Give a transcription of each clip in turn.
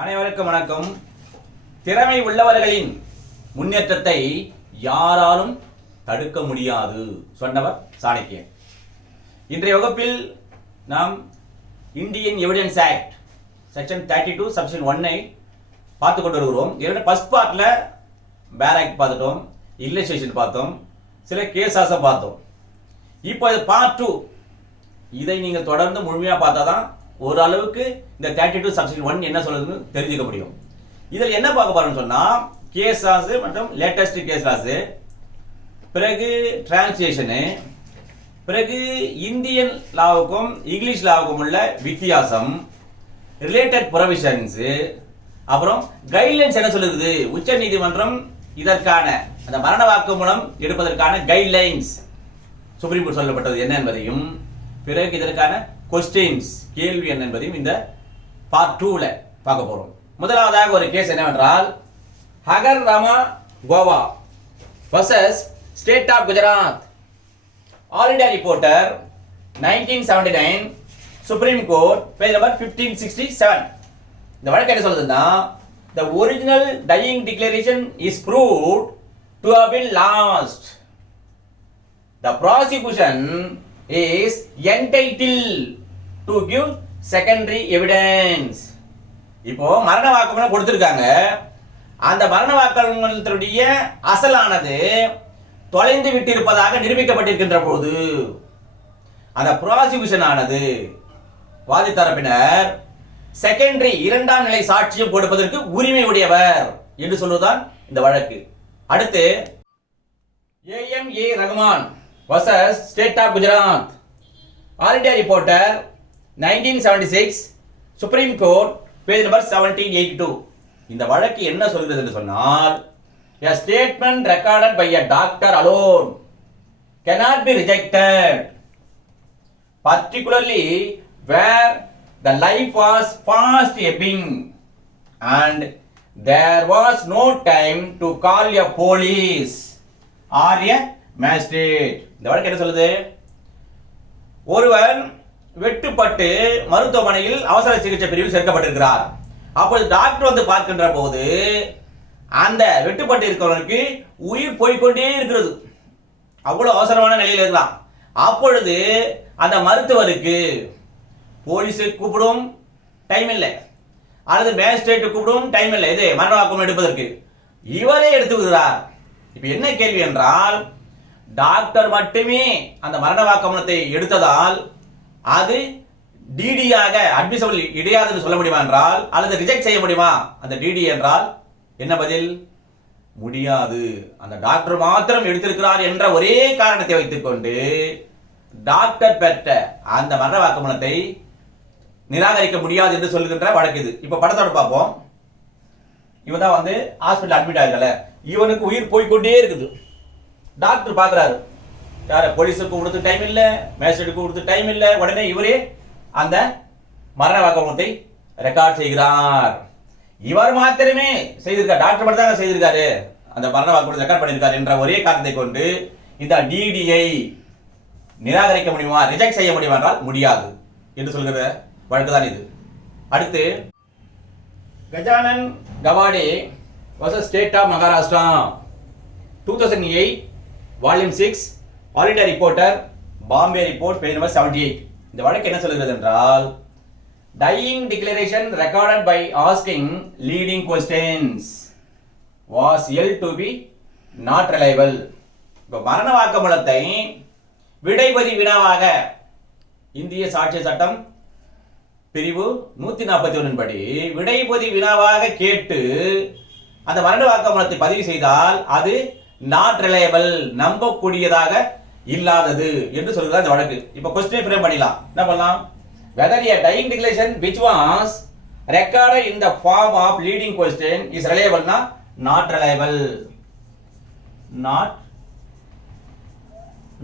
அனைவருக்கும் வணக்கம். திறமை உள்ளவர்களின் முன்னேற்றத்தை யாராலும் தடுக்க முடியாது சொன்னவர் சாணக்கியன். இன்றைய வகுப்பில் நாம் Indian evidence act section 32 section 1 பார்த்து கொண்டு வருகிறோம். ஃபர்ஸ்ட் பார்ட்ல பேர் ஆக்ட் பார்த்துட்டோம், இல்லஸ்ட்ரேஷன் பார்த்தோம், சில கேஸாஸை பார்த்தோம். இப்போ இது பார்ட் 2. இதை நீங்கள் தொடர்ந்து முழுமையாக பார்த்தா தான் ஓரளவுக்கு இந்த 32 செக்ஷன் 1 என்ன சொல்லுதுன்னு தெரிஞ்சுக்க முடியும். இதில் என்ன பார்க்க போறோம்னு சொன்னா கேஸாஸ் மற்றும் லேட்டஸ்ட் கேஸாஸ், பிறகு டிரான்ஸ்லேஷனு, பிறகு இந்தியன் லாவுக்கும் இங்கிலீஷ் லாவுக்கும் உள்ள வித்தியாசம், ரிலேட்டட் ப்ரொவிஷன்ஸ், அப்புறம் கைட்லைன்ஸ் என்ன சொல்லுது உச்ச நீதிமன்றம் இதற்கான அந்த மரண வாக்குமூலம் எடுப்பதற்கான கைட்லைன்ஸ் சுப்ரீம் கோர்ட் சொல்லப்பட்டது என்ன என்பதையும், பிறகு இதற்கான கொஸ்டின்ஸ் கேள்வி என்ன என்பதையும் இந்த பார்ட் 2ல பார்க்க போறோம். முதலாவதாக ஒரு கேஸ் என்னவென்றால் ஹகர் ராமா கோவா versus state of Gujarat. All India reporter 1979 supreme court page number 1567. இந்த வழக்கு என்ன சொல்லுதுன்னா, the original dying declaration is proved to have been lost. The prosecution is entitled to give secondary evidence. இப்போ மரண வாக்குமூலம் கொடுத்திருக்காங்க. அந்த மரண வாக்குமூலத்தினுடைய அசலானது தொலைந்து விட்டிருப்பதாக நிரூபிக்கப்பட்டிருக்கின்ற போது அந்த ப்ராசிக்யூஷன் ஆனது வாதி தரப்பினர் செகண்டரி இரண்டாம் நிலை சாட்சியம் கொடுப்பதற்கு உரிமை உடையவர் என்று சொல்வதுதான் இந்த வழக்கு. அடுத்து AMA Rahman versus state of Gujarat. All India reporter 1976 supreme court page number 1782. இந்த வழக்கு என்ன சொல்கிறது என்று சொன்னால், a statement recorded by a doctor alone cannot be rejected, particularly where the life was fast ebbing and there was no time to call a police or a magistrate. இந்த வழக்கு என்ன சொல்லுது, ஒருவர் வெட்டுப்பட்டு மருத்துவமனையில் அவசர சிகிச்சை பிரிவில் சேர்க்கப்பட்டிருக்கிறார். அப்பொழுது டாக்டர் வந்து பார்க்கின்ற போது அந்த வெட்டுப்பட்டு இருக்கிறவனுக்கு உயிர் போய்கொண்டே இருக்கிறது, அவ்வளவு அவசரமான நிலையில் இருக்கலாம். அப்பொழுது அந்த மருத்துவருக்கு போலீஸை கூப்பிடும் டைம் இல்லை, அல்லது மேஜிஸ்ட்ரேட் கூப்பிடும் டைம் இல்லை, இது மரண வாக்குமூலம் எடுப்பதற்கு இவரே எடுத்துக்கிறார். இப்ப என்ன கேள்வி என்றால், டாக்டர் மட்டுமே அந்த மரண வாக்குமூலத்தை எடுத்ததால் அது டிடியாக அட்மிசபிள் இடையாதுன்னு சொல்ல முடியுமா என்றால், அல்லது ரிஜெக்ட் செய்ய முடியுமா அந்த டிடி என்றால் என்ன பதில்? முடியாது. அந்த டாக்டர் மாத்திரம் எடுத்திருக்கிறார் என்ற ஒரே காரணத்தை வைத்துக் கொண்டு டாக்டர் பெற்ற அந்த மரண வாக்குமூலத்தை நிராகரிக்க முடியாது என்று சொல்லுகின்ற வழக்கு இது. இப்ப படத்தோட பார்ப்போம். இவன் தான் வந்து ஹாஸ்பிட்டல் அட்மிட் ஆகல, இவனுக்கு உயிர் போய்கொண்டே இருக்குது. டாக்டர் பாக்குறாரு, யார போலீஸுக்கு கொடுத்து டைம் இல்ல, மேஜிஸ்ட்ரேட்டுக்கு கொடுத்து டைம் இல்ல, உடனே இவரே அந்த மரண வாக்குமூலத்தை ரெக்கார்ட் செய்கிறார். இவர் மாத்திரமே செய்திருக்கார், டாக்டர் மட்டும் தான் செய்திருக்காரு, அந்த மரண வாக்குமூலத்தை ரெக்கார்ட் பண்ணியிருக்காரு என்ற ஒரே காரணத்தை கொண்டு இந்த டிடியை நிராகரிக்க முடியுமா, ரிஜெக்ட் செய்ய முடியுமா என்றால் முடியாது என்று சொல்கிற வழக்கு தான் இது. அடுத்து Gajanan Kawade versus state of Maharashtra 2008 volume 6 all India reporter Bombay report page number 78. இந்த வழக்கு என்ன சொல்கிறது என்றால், dying declaration recorded by asking leading questions was held to be not reliable. இப்போ மரண வாக்குமூலத்தை விடைபதி வினாவாக இந்திய சாட்சிய சட்டம் பிரிவு 141 படி விடைபதி வினாவாக கேட்டு அந்த மரண வாக்குமூலத்தை பதிவு செய்தால் அது நாட் ரிலையபிள், நம்பக்கூடியதாக இல்லாதது என்று சொல்கிறார் இந்த வழக்கு. இப்போ क्वेश्चन ஃப்ரேம் பண்ணிடலாம். என்ன பண்ணலாம்? whether a dying declaration which was recorded in the form of leading question is reliable na not reliable,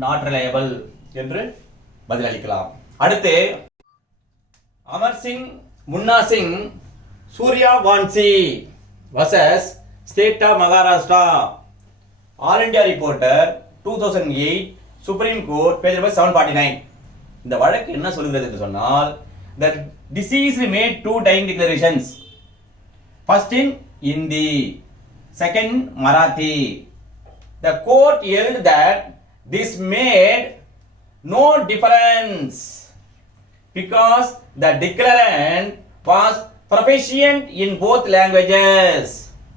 not reliable என்று பதில் அளிக்கலாம். அடுத்து Amar Singh Munna Singh Surya Vanshi versus state of Maharashtra. All India reporter 2008 supreme court page number 749. இந்த வழக்கு என்ன சொல்கிறது என்று சொன்னால், the deceased made two dying declarations. First in Hindi, second Marathi. The court held that this made no difference because the declarant was proficient in both languages.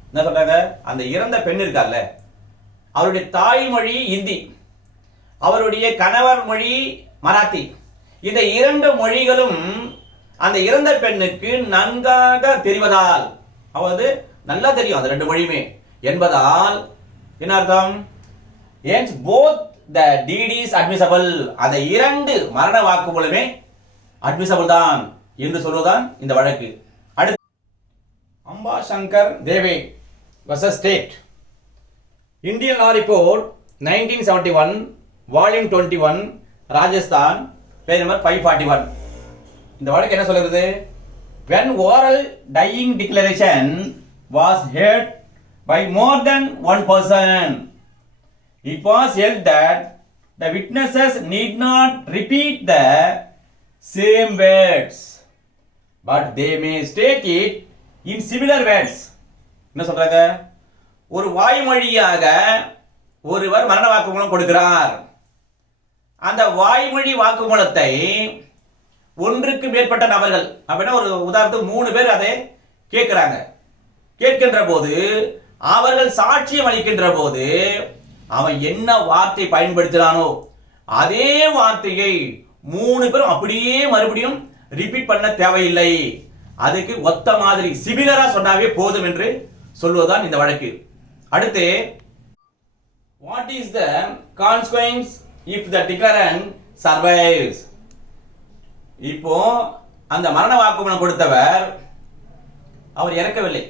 என்ன சொல்றாங்க? அந்த இறந்த பெண் இருக்கார்ல, அவருடைய தாய்மொழி இந்தி, அவருடைய கணவர் மொழி மராத்தி. இந்த இரண்டு மொழிகளும் அந்த இறந்த பெண்ணுக்கு நன்காக தெரிவதால், அதாவது நல்லா தெரியும் அந்த ரெண்டு மொழியுமே என்பதால் என்ன அர்த்தம்? hence both the deed is admissible. அந்த இரண்டு மரண வாக்குமூலமே admissible தான் என்று சொல்வதுதான் இந்த வழக்கு. அடுத்து அம்பா சங்கர் தேவே vs ஸ்டேட். இந்தியன் லா report 1971 volume 21 Rajasthan page number 541. இந்த வழக்கு என்ன சொல்கிறது? when oral dying declaration was heard by more than one person, it was held that the witnesses need not repeat the same words, but they may state it in similar words. என்ன சொல்றாங்க? ஒரு வாய்மொழியாக ஒருவர் மரண வாக்குமூலம் கொடுக்கிறார். அந்த வாய்மொழி வாக்குமூலத்தை ஒன்றுக்கு மேற்பட்ட நபர்கள், அப்படின்னா ஒரு உதாரணத்துக்கு 3 பேர் அதை கேட்கிறாங்க. கேட்கின்ற போது அவர்கள் சாட்சியம் அளிக்கின்ற போது அவன் என்ன வார்த்தை பயன்படுத்தினானோ அதே வார்த்தையை 3 பேரும் அப்படியே மறுபடியும் ரிப்பீட் பண்ண தேவையில்லை, அதுக்கு ஒத்த மாதிரி சிமிலரா சொன்னாவே போதும் என்று சொல்வதுதான் இந்த வழக்கு. அடுத்து, what is the consequence if the declarant survives? இப்போ அந்த மரண வாக்குமூலம் கொடுத்தவர் அவர் இறக்கவில்லை,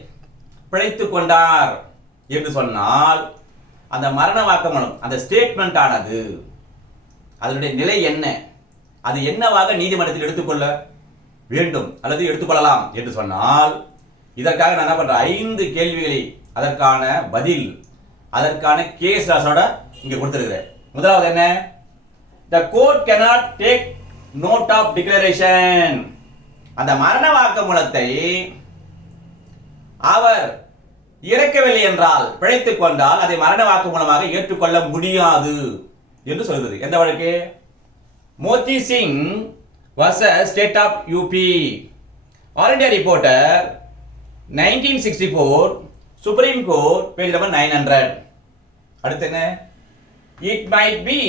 பிழைத்துக் கொண்டார் என்று சொன்னால் அந்த மரண வாக்குமூலம், அந்த ஸ்டேட்மெண்ட் ஆனது அதனுடைய நிலை என்ன, அது என்னவாக நீதிமன்றத்தில் எடுத்துக்கொள்ள வேண்டும் அல்லது எடுத்துக்கொள்ளலாம் என்று சொன்னால், இதற்காக நான் என்ன பண்றேன், 5 கேள்விகளை, அதற்கான பதில், அதற்கான கேஸ் லாஸோட இங்க கொடுத்திருக்கிறேன். முதலாவது என்ன? the court cannot take note of declaration. அந்த மரண வாக்குமூலத்தை அவர் இறக்கவில்லை என்றால், பிழைத்துக் கொண்டால் அதை மரண வாக்குமூலமாக ஏற்றுக்கொள்ள முடியாது என்று சொல்கிறது. எந்த வழக்கு? Moti Singh vs state of UP. All India reporter 1964 supreme court page number 900. அடுத்து என்ன? it might be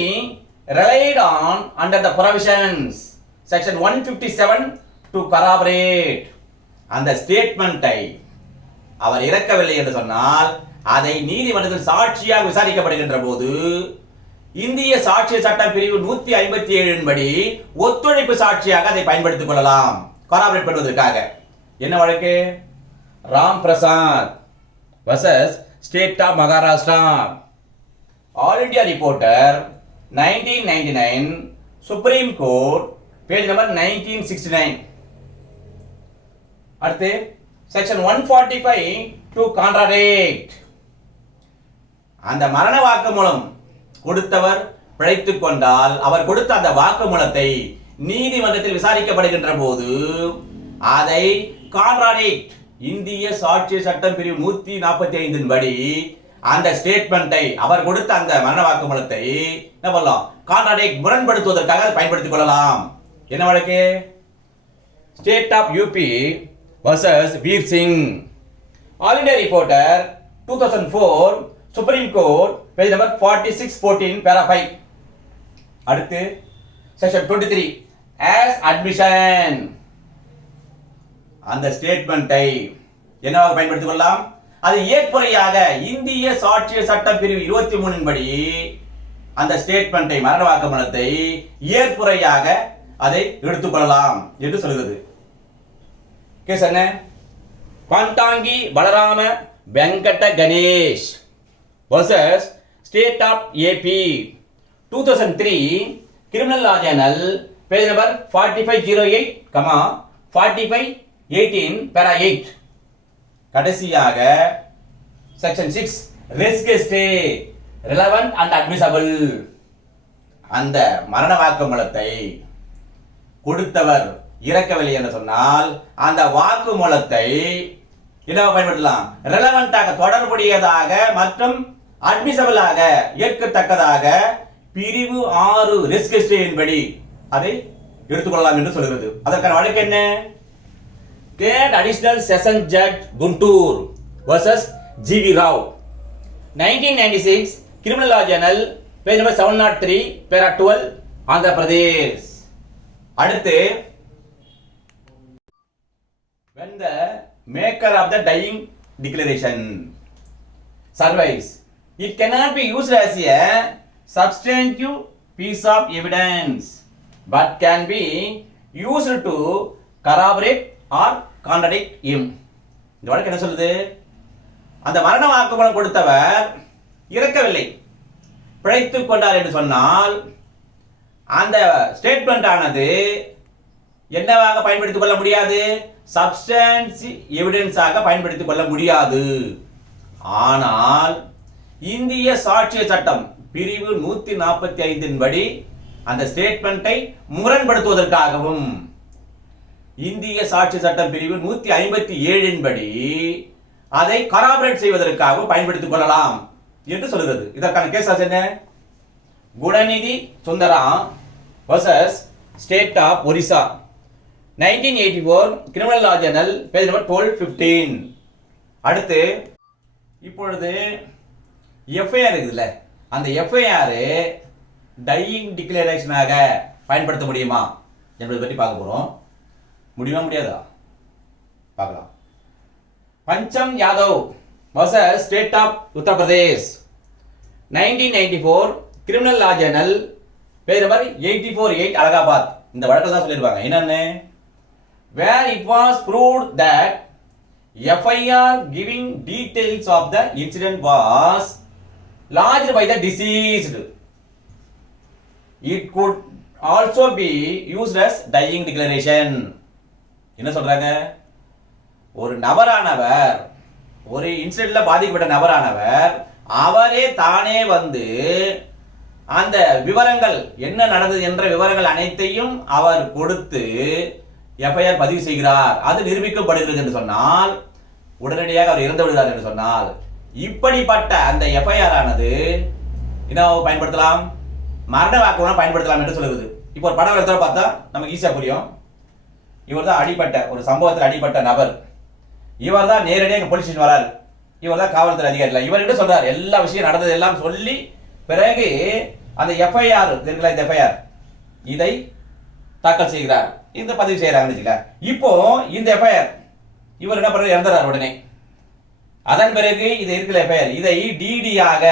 relied on under the provisions section 157 to corroborate. அந்த ஸ்டேட்மெண்ட்டை அவர் இறக்கவில்லை என்று சொன்னால் அதை நீதிமன்றத்தில் சாட்சியாக விசாரிக்கப்படுகின்ற போது இந்திய சாட்சிய சட்டம் பிரிவு 157 படி ஒத்துழைப்பு சாட்சியாக அதை பயன்படுத்திக் கொள்ளலாம், corroborate பண்ணுவதற்காக. என்ன வழக்கு? Ram Prasad vs state of Maharashtra. All India reporter 1999 supreme court page number 1969. அடுத்து செக்ஷன் 145 டு கான்ட்ராடிக்ட். அந்த மரண வாக்குமூலம் கொடுத்தவர் பிழைத்துக் கொண்டால் அவர் கொடுத்த அந்த வாக்குமூலத்தை நீதிமன்றத்தில் விசாரிக்கப்படுகின்ற போது அதை கான்ட்ராடிக்ட், இந்திய சாட்சிய சட்டம் பிரிவு 145 படி அந்த ஸ்டேட்மெண்ட்டை, அவர் கொடுத்த அந்த மரண வாக்குமூலத்தை என்ன பண்ணலாம், கான்ட்ராடிக்ட், முரண்படுத்துவதற்காக பயன்படுத்திக் கொள்ளலாம். என்ன வழக்கு? State of UP vs Veer Singh. All India reporter 2004 supreme court page number 4614 para 5. அடுத்து செக்ஷன் 23 as admission. அந்த ஸ்டேட்மெண்ட்டை என்னவாக பயன்படுத்திக் கொள்ளலாம்? அது ஏற்புரையாக இந்திய சாட்சிய சட்டம் பிரிவு 23 படி அந்த ஸ்டேட்மெண்ட்டை, மரண வாக்குமூலத்தை ஏற்புரையாக அதை எடுத்துக்கொள்ளலாம் என்று சொல்கிறது. கேஸ் என்ன? Pandangi Balarama Venkata Ganesh vs state of AP. 2003 criminal law journal page number 4508, 4518 para 8. கடைசியாக section 6 res gestae relevant and admissible. அந்த மரண வாக்குமூலத்தை கொடுத்தவர் இறக்கவில்லை என்று சொன்னால் அந்த வாக்குமூலத்தை என்னவா பயன்படுத்தலாம்? ரெலவெண்டாக தொடர்புடையதாக மற்றும் அட்மிசபிளாக ஏற்கத்தக்கதாக பிரிவு 6 ரெஸ்கெஸ்டின் படி அதை எடுத்துக்கொள்ளலாம் என்று சொல்கிறது. அதற்கான வழக்கு என்ன? Third Additional Session Judge Guntur versus G.V. Rao, 1996, Criminal Law Journal, page number 703, para 12, Andhra Pradesh. அடுத்து, when the maker of the dying declaration survives, it cannot be used as a substantive piece of evidence, but can be used to corroborate or contradict him. இந்த வழக்கு என்ன சொல்லுது? அந்த மரண வாக்குமூலம் கொடுத்தவர் இறக்கவில்லை, பிழைத்துக் கொண்டார் என்று சொன்னால் அந்த ஸ்டேட்மெண்ட் ஆனது என்னவாக பயன்படுத்திக் கொள்ள முடியாது? சப்ஸ்டான்சிவ் எவிடன்ஸாக பயன்படுத்திக் கொள்ள முடியாது. ஆனால் இந்திய சாட்சிய சட்டம் பிரிவு 145 படி அந்த ஸ்டேட்மெண்ட்டை முரண்படுத்துவதற்காகவும் இந்திய சாட்சி சட்டம் பிரிவு 157 படி அதை கராபரேட் செய்வதற்காகவும் பயன்படுத்திக் கொள்ளலாம் என்று சொல்கிறது. இதற்கான கேஸ் என்ன? Gunanidhi Sundara versus state of Orissa, 1984, criminal law journal, page number 1215. அடுத்து இப்பொழுது எஃப்ஐஆர் இருக்குதுல்ல, அந்த எஃப்ஐஆர் டையிங் டிக்ளரேஷனாக பயன்படுத்த முடியுமா என்பதை பற்றி பார்க்க போறோம். முடியுமா முடியாதா பார்க்கலாம். Pancham Yadav versus state of Uttar Pradesh, 1994, criminal law journal, page number 84-8, Allahabad. இந்த வழக்கு தான் சொல்லியிருப்பாங்க. என்னன்னு? where it was proved that FIR giving details of the incident was lodged by the deceased, it could also be used as dying declaration. என்ன சொல்றாங்க? ஒரு நபரானவர், ஒரு இன்சிடென்ட்ல பாதிக்கப்பட்ட நபரானவர் அவரே தானே வந்து அந்த விவரங்கள் என்ன நடந்தது என்ற விவரங்கள் அனைத்தையும் அவர் கொடுத்து எஃப்ஐஆர் பதிவு செய்கிறார், அது நிரூபிக்கப்படுகிறது என்று சொன்னால், உடனடியாக அவர் இறந்து விடுகிறார் என்று சொன்னால், இப்படிப்பட்ட அந்த எஃப்ஐஆர் ஆனது என்ன பயன்படுத்தலாம்? மரண வாக்குமூலம் பயன்படுத்தலாம் என்று சொல்லுகிறது. இப்போ ஒரு படம் எடுத்து பார்த்தா நமக்கு ஈஸியா புரியும். இவர் தான் அடிப்பட்ட, ஒரு சம்பவத்தில் அடிப்பட்ட நபர், இவர் தான் நேரடியாக போலீஸ் ஸ்டேஷன் வராரு, இவர் தான் காவல்துறை அதிகாரி, இவர்கிட்ட சொல்றாரு எல்லா விஷயம் நடந்தது எல்லாம் சொல்லி, பிறகு அந்த எஃப்ஐஆர் இருக்குல்ல, இந்த எஃப்ஐஆர் இதை தாக்கல் செய்கிறார், இந்த பதிவு செய்யறாங்க. இப்போ இந்த எஃப்ஐஆர் இவர் என்ன பண்றாரு? இறந்துறார் உடனே. அதன் பிறகு இது இருக்கிற எஃப்ஐஆர் இதை டிடியாக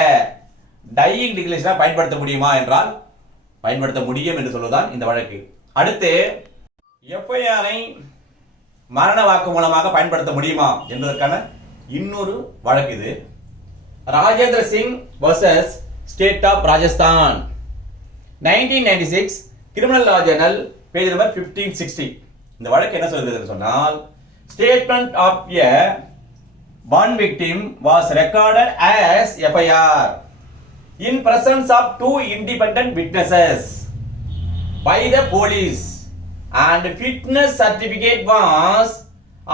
டையிங் டிக்ளரேஷனாக பயன்படுத்த முடியுமா என்றால் பயன்படுத்த முடியும் என்று சொல்வதுதான் இந்த வழக்கு. அடுத்து எஃப்ஐஆரை மரண வாக்கு மூலமாக பயன்படுத்த முடியுமா என்பதற்கான இன்னொரு வழக்கு இது. Rajendra Singh versus state of Rajasthan, 1996, criminal law journal, page number 1560. இந்த வழக்கு என்ன சொல்கிறது சொன்னால், statement of a one victim was recorded as FIR in presence of 2 independent witnesses by the police and fitness certificate was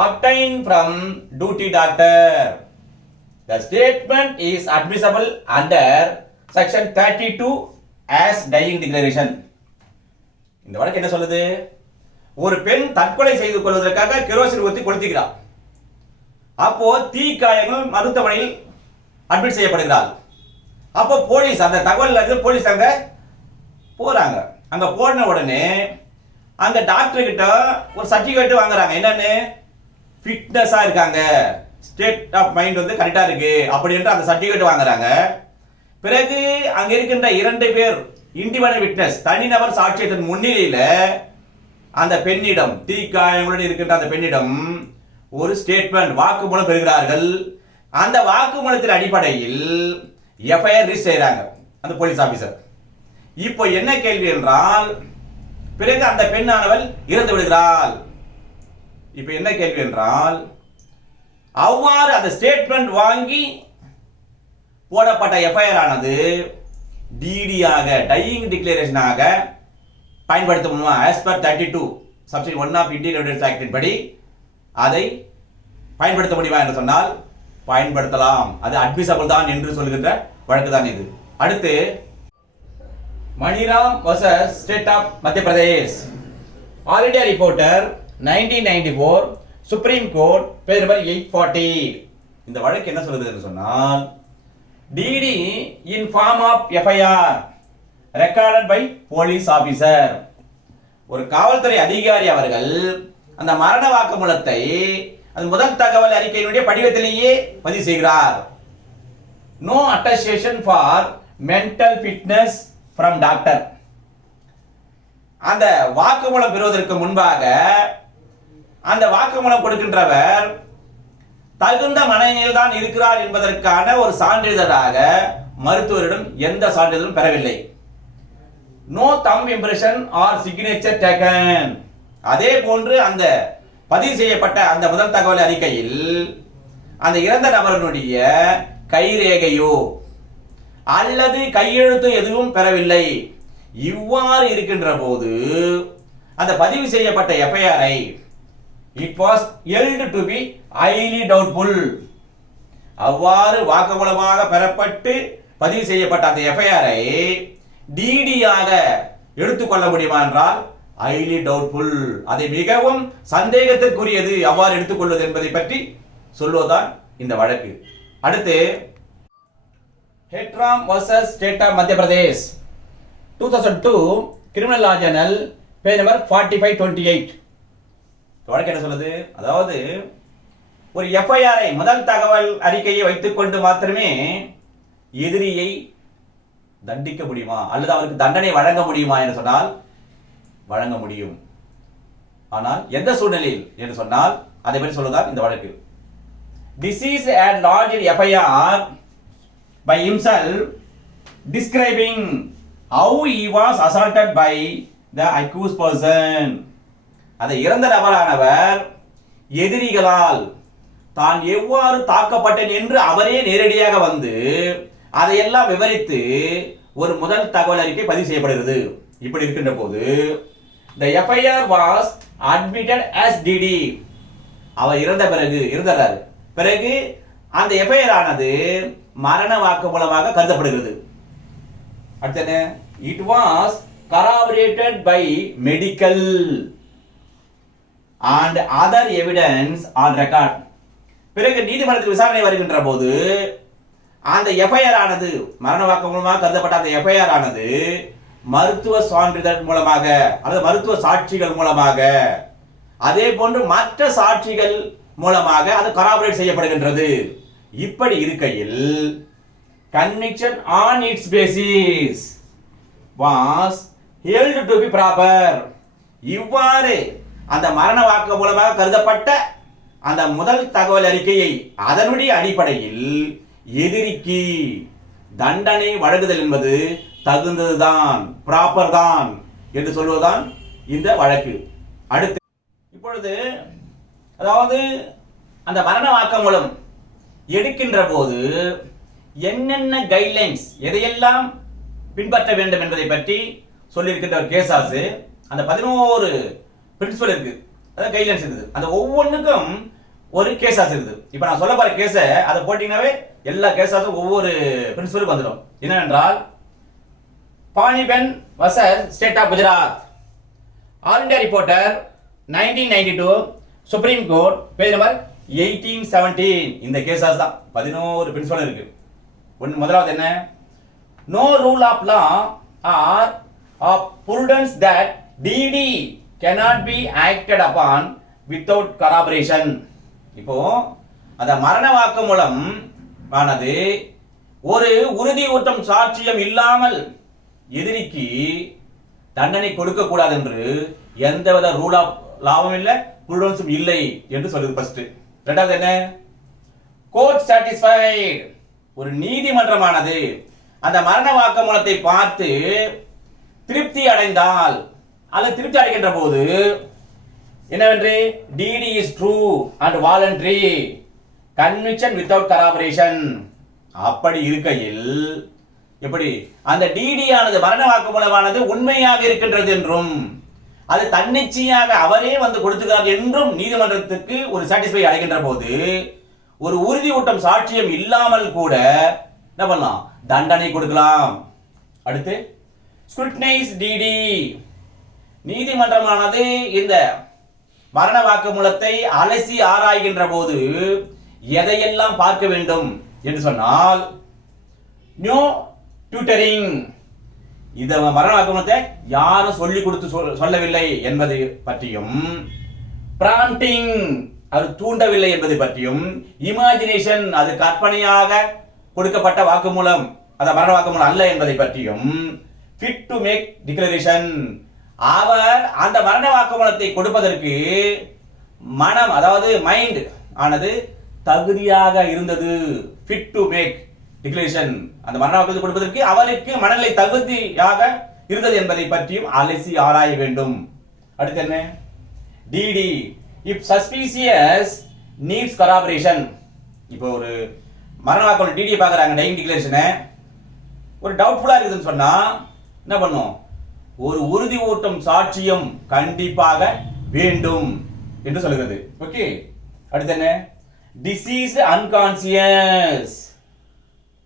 obtained from duty doctor. The statement is admissible under section 32 as dying declaration. இந்த வழக்கு என்ன சொல்லுது? ஒரு பெண் தற்கொலை செய்து கொள்வதற்காக kerosene ஊற்றி கொளுத்துகிறார். அப்போ தீக்காயங்கள் மருத்துவமனையில் அட்மிட் செய்யப்படுகிறார். அப்போ போலீஸ் அந்த தகவல் இருந்து போலீஸ் அங்க போறாங்க. அங்க போன உடனே அந்த டாக்டர் கிட்ட ஒரு சர்டிபிகேட் வாங்குறாங்க. என்னன்னு? ஃபிட்னஸா இருக்காங்க, ஸ்டேட் ஆஃப் மைண்ட் வந்து கரெக்டா இருக்கு அப்படின்ற அந்த சர்டிபிகேட் வாங்குறாங்க. பிறகு அங்க இருக்கின்ற 2 பேர் இண்டிபெண்டன்ட் விட்னஸ், தனிநபர் சாட்சியத்தின் முன்னிலையில அந்த பெண்ணிடம், தீக்காயங்களுடன் இருக்கின்ற அந்த பெண்ணிடம் ஒரு ஸ்டேட்மெண்ட் வாக்குமூலம் பெறுகிறார்கள். அந்த வாக்குமூலத்தின் அடிப்படையில் எஃப்ஐஆர் ரிஜிஸ்டர் செய்யறாங்க அந்த போலீஸ் ஆபீசர். இப்போ என்ன கேள்வி என்றால், பிறகு அந்த பெண்ணானவள் இறந்து விடுகிறாள். இப்போ என்ன கேள்வி என்றால், அவ்வாறு அந்த ஸ்டேட்மெண்ட் வாங்கி போடப்பட்ட எஃப்ஐஆர் ஆனது டிடியாக டையிங் டிக்ளரேஷனாக பயன்படுத்த முடியுமா? As per 32 subsection 1 of Indian evidence ஆக்டின் படி அதை பயன்படுத்த முடியுமா என்று சொன்னால் பயன்படுத்தலாம், அது அட்மிசபிள் தான் என்று சொல்கின்ற வழக்கு தான் இது. அடுத்து Maniram versus state of Madhya Pradesh. All India reporter 1994 supreme court page number 840. இந்த வழக்கு என்ன சொல்லுது என்று சொன்னால் DD in form of FIR recorded by police officer. ஒரு காவல்துறை அதிகாரி அவர்கள் அந்த மரண வாக்குமூலத்தை அந்த முதல் தகவல் அறிக்கையினுடைய படிவத்திலேயே பதிவு செய்கிறார். No attestation for mental fitness from doctor. அந்த வாக்குமூலம் பெறுவதற்கு முன்பாக அந்த வாக்குமூலம் கொடுக்கின்றவர் தகுந்த மனநிலையில் தான் இருக்கிறார் என்பதற்கான ஒரு சான்றிதழாக மருத்துவரிடம் எந்த சான்றிதழும் பெறவில்லை. No thumb impression or signature taken. அதே போன்று அந்த பதிவு செய்யப்பட்ட அந்த முதல் தகவல் அறிக்கையில் அந்த இறந்த நபரனுடைய கைரேகையோ அல்லது கையெழுத்து எதுவும் பெறவில்லை. இவ்வாறு இருக்கின்ற போது அந்த பதிவு செய்யப்பட்ட எஃப்ஐஆரை it was held to be highly doubtful. அவ்வாறு வாக்குமூலமாக பெறப்பட்டு பதிவு செய்யப்பட்ட அந்த எஃப்ஐஆரை டிடியாக எடுத்துக்கொள்ள முடியுமா என்றால் highly doubtful, அதை மிகவும் சந்தேகத்திற்குரியது அவ்வாறு எடுத்துக்கொள்வது என்பதை பற்றி சொல்வதுதான் இந்த வழக்கு. அடுத்து ஹெட்ராம் versus state of Madhya Pradesh 2002 criminal law journal page number 4528. வழக்கு என்ன சொல்லுது? அதாவது ஒரு எஃப்ஐஆரை முதல் தகவல் அறிக்கையை வைத்துக் கொண்டு மாத்திரமே எதிரியை தண்டிக்க முடியுமா அல்லது அவருக்கு தண்டனை வழங்க முடியுமா என்று சொன்னால் வழங்க முடியும். ஆனால் எந்த சூழ்நிலையில் என்று சொன்னால் அதை பற்றி சொல்லுதான் இந்த வழக்கு. Deceased had lodged FIR by himself describing how he was assaulted by the accused person. அந்த இறந்த நபரானவர் எதிரிகளால் தான் எவ்வாறு தாக்கப்பட்டேன் என்று அவரே நேரடியாக வந்து அதையெல்லாம் விவரித்து ஒரு முதல் தகவல் அறிக்கை பதிவு செய்யப்படுகிறது. இப்படி இருக்கின்ற போது the FIR was admitted as DD. அவர் இறந்த பிறகு அந்த எஃப்ஐஆர் ஆனது மரண வாக்குமூலமாக கருதப்படுகிறது. அடுத்து it was corroborated by medical and other evidence on record. பிறகு நீதிமன்றத்தில் விசாரணை வருகின்ற போது அந்த எஃப்ஐஆர் ஆனது மரண வாக்குமூலமாக கருதப்பட்ட அந்த எஃப்ஐஆர் ஆனது மருத்துவ சான்றிதழ் மூலமாக அல்லது மருத்துவ சாட்சிகள் மூலமாக அதே போன்று மற்ற சாட்சிகள் மூலமாக அது கராபரேட் செய்யப்படுகின்றது. இப்படி இருக்கையில் conviction on its basis was held to be proper. இவ்வாறு அந்த மரண வாக்கு மூலமாக கருதப்பட்ட அந்த முதல் தகவல் அறிக்கையை அதனுடைய அடிப்படையில் எதிரிக்கு தண்டனை வழங்குதல் என்பது தகுந்ததுதான், ப்ராப்பர் தான் என்று சொல்வதுதான் இந்த வழக்கு. அடுத்து இப்பொழுது அதாவது அந்த மரண வாக்குமூலம் எடுக்கின்ற போது என்னென்ன கைட்லைன்ஸ் எதையெல்லாம் பின்பற்ற வேண்டும் என்பதை பற்றி சொல்லியிருக்கின்ற ஒரு கேசாஸ் அந்த 11 பிரின்சிபல் இருக்கு, அதாவது கைட்லைன்ஸ் இருக்குது. அந்த ஒவ்வொன்றுக்கும் ஒரு கேசாஸ் இருக்குது. இப்போ நான் சொல்ல போற கேஸை அதை போட்டீங்கன்னாவே எல்லா கேசாஸும் ஒவ்வொரு பிரின்சிபலுக்கு வந்துடும். என்னவென்றால் Paniben versus state of Gujarat. All India reporter 1992 supreme court page number 1817. இந்த கேஸஸ் தான் 11 பிரின்சிபல் இருக்கு. முதலாவது என்ன? No rule of law or of prudence that DD cannot be acted upon without corroboration. இப்போ அந்த மரண வாக்குமூலம் ஆனது ஒரு உறுதியூட்டும் சாட்சியம் இல்லாமல் எதிரிக்கு தண்டனை கொடுக்க கூடாது என்று எந்தவித ரூல் ஆஃப் லாவும் இல்லை, புருடன்ஸும் இல்லை என்று சொல்லுது ஃபர்ஸ்ட். ரெண்டாவது என்ன? Court satisfied. ஒரு நீதிமன்றமானது அந்த மரண வாக்குமூலத்தை பார்த்து திருப்தி அடைந்தால் அல்லது திருப்தி அடைகின்ற போது என்னவென்று DD is true and voluntary, conviction without corroboration. அப்படி இருக்கையில் எப்படி அந்த DD ஆனது மரண வாக்குமூலமானது உண்மையாக இருக்கின்றது என்றும் அது தன்னிச்சையாக அவரே வந்து கொடுத்துக்கிறார் என்றும் நீதிமன்றத்துக்கு ஒரு சாட்டிஸ்ஃபை அடைகின்ற போது ஒரு உறுதியூட்டும் சாட்சியம் இல்லாமல் கூட என்ன பண்ணலாம், தண்டனை கொடுக்கலாம். அடுத்து ஸ்க்ரூட்டினைஸ் டிடி, நீதிமன்றமானது இந்த மரண வாக்குமூலத்தை அலசி ஆராய்கின்ற போது எதையெல்லாம் பார்க்க வேண்டும் என்று சொன்னால், நியூ டியூட்டரிங், இந்த மரண வாக்குமூலத்தை யாரும் சொல்லிக் கொடுத்து சொல்லவில்லை என்பதை பற்றியும், பிராம்டிங், அது தூண்டவில்லை என்பதை பற்றியும், இமேஜினேஷன், அது கற்பனையாக கொடுக்கப்பட்ட வாக்குமூலம், அது மரண வாக்குமூலம் அல்ல என்பதை பற்றியும், ஃபிட் டு மேக் டிக்ளரேஷன், அவர் அந்த மரண வாக்குமூலத்தை கொடுப்பதற்கு மனம், அதாவது மைண்ட் ஆனது தகுதியாக இருந்தது. ஃபிட் டு மேக் டிக்ளரேஷன், அந்த மரண வாக்குமூலத்தை கொடுப்பதற்கு அவருக்கு மனநிலை தகுதியாக இருந்தது என்பதை பற்றியும் அலசி ஆராய வேண்டும். அடுத்து என்ன, டிடி, இப் சஸ்பீசியஸ் நீட்ஸ் கராபரேஷன். இப்போ ஒரு மரண வாக்குமூலம் டிடி பார்க்குறாங்க, டையிங் டிக்ளரேஷனை, ஒரு டவுட்ஃபுல்லா இருக்குதுன்னு சொன்னா என்ன பண்ணும், ஒரு உறுதி ஊட்டும் சாட்சியம் கண்டிப்பாக வேண்டும் என்று சொல்கிறது. ஓகே, அடுத்து என்ன, டிசீஸ் அன்கான்சியஸ்,